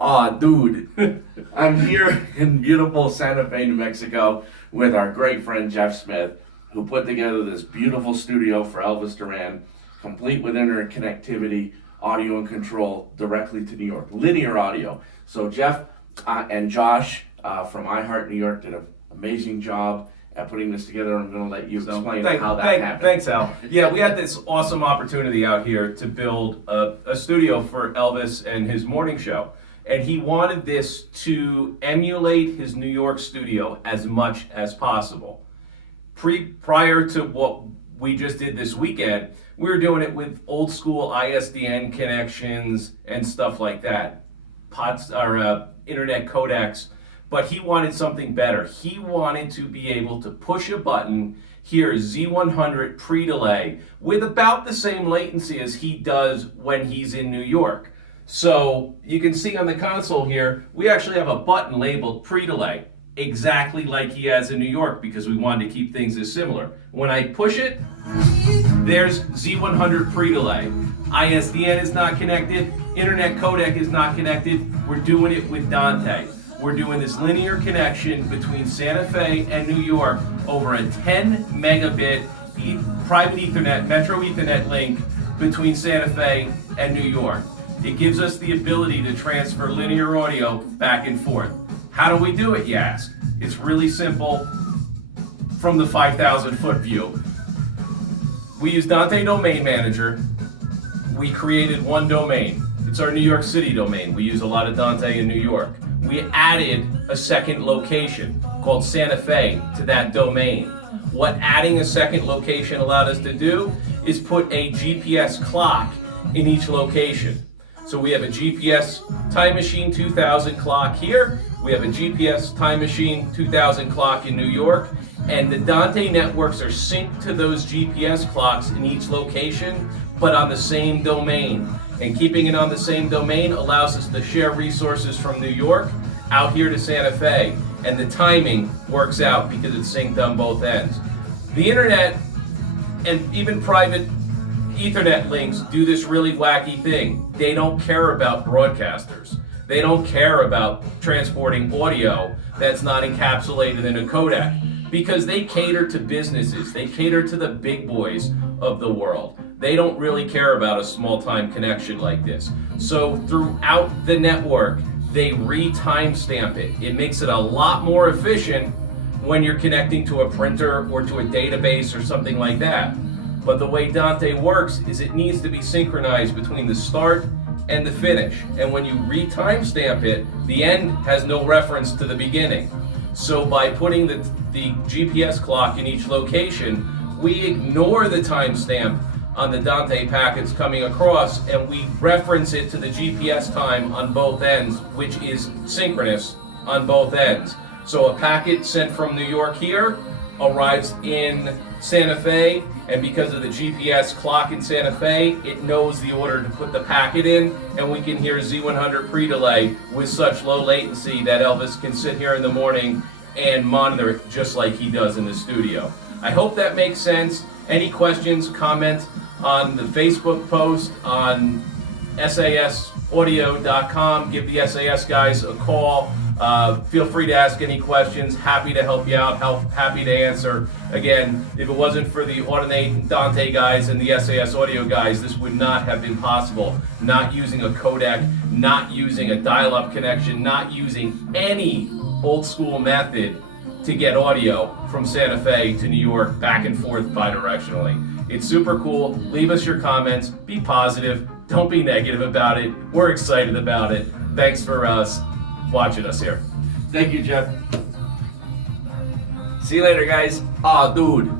Aw, dude, I'm here in beautiful Santa Fe, New Mexico with our great friend Jeff Smith, who put together this beautiful studio for Elvis Duran, complete with internet connectivity, audio and control directly to New York, linear audio. So Jeff and Josh from iHeart New York did an amazing job at putting this together. I'm going to let you explain how that happened. Thanks, Al. Yeah, we had this awesome opportunity out here to build a studio for Elvis and his morning show. And he wanted this to emulate his New York studio as much as possible. Prior to what we just did this weekend, we were doing it with old school ISDN connections and stuff like that, internet codecs. But he wanted something better. He wanted to be able to push a button, hear Z100 pre-delay with about the same latency as he does when he's in New York. So you can see on the console here, we actually have a button labeled pre-delay, exactly like he has in New York, because we wanted to keep things as similar. When I push it, there's Z100 pre-delay. ISDN is not connected, internet codec is not connected. We're doing it with Dante. We're doing this linear connection between Santa Fe and New York over a 10 megabit private Ethernet, Metro Ethernet link between Santa Fe and New York. It gives us the ability to transfer linear audio back and forth. How do we do it, you ask? It's really simple from the 5,000-foot view. We use Dante Domain Manager. We created one domain. It's our New York City domain. We use a lot of Dante in New York. We added a second location called Santa Fe to that domain. What adding a second location allowed us to do is put a GPS clock in each location. So we have a GPS Time Machine 2000 clock here. We have a GPS Time Machine 2000 clock in New York. And the Dante networks are synced to those GPS clocks in each location, but on the same domain. And keeping it on the same domain allows us to share resources from New York out here to Santa Fe. And the timing works out because it's synced on both ends. The internet and even private Ethernet links do this really wacky thing. They don't care about broadcasters. They don't care about transporting audio that's not encapsulated in a codec, because they cater to businesses. They cater to the big boys of the world. They don't really care about a small-time connection like this. So throughout the network, they re-timestamp it. It makes it a lot more efficient when you're connecting to a printer or to a database or something like that. But the way Dante works is it needs to be synchronized between the start and the finish. And when you re-timestamp it, the end has no reference to the beginning. So by putting the GPS clock in each location, we ignore the timestamp on the Dante packets coming across, and we reference it to the GPS time on both ends, which is synchronous on both ends. So a packet sent from New York here arrives in Santa Fe, and because of the GPS clock in Santa Fe, it knows the order to put the packet in, and we can hear Z100 pre-delay with such low latency that Elvis can sit here in the morning and monitor it just like he does in the studio. I hope that makes sense. Any questions, comment on the Facebook post, on sasaudio.com. Give the SAS guys a call. Feel free to ask any questions. Happy to help you out. Happy to answer. Again, if it wasn't for the Audinate Dante guys and the SAS Audio guys, this would not have been possible. Not using a codec, not using a dial-up connection, not using any old school method to get audio from Santa Fe to New York back and forth bidirectionally. It's super cool. Leave us your comments. Be positive. Don't be negative about it. We're excited about it. Thanks for watching us here. Thank you, Jeff. See you later, guys. Aw, dude.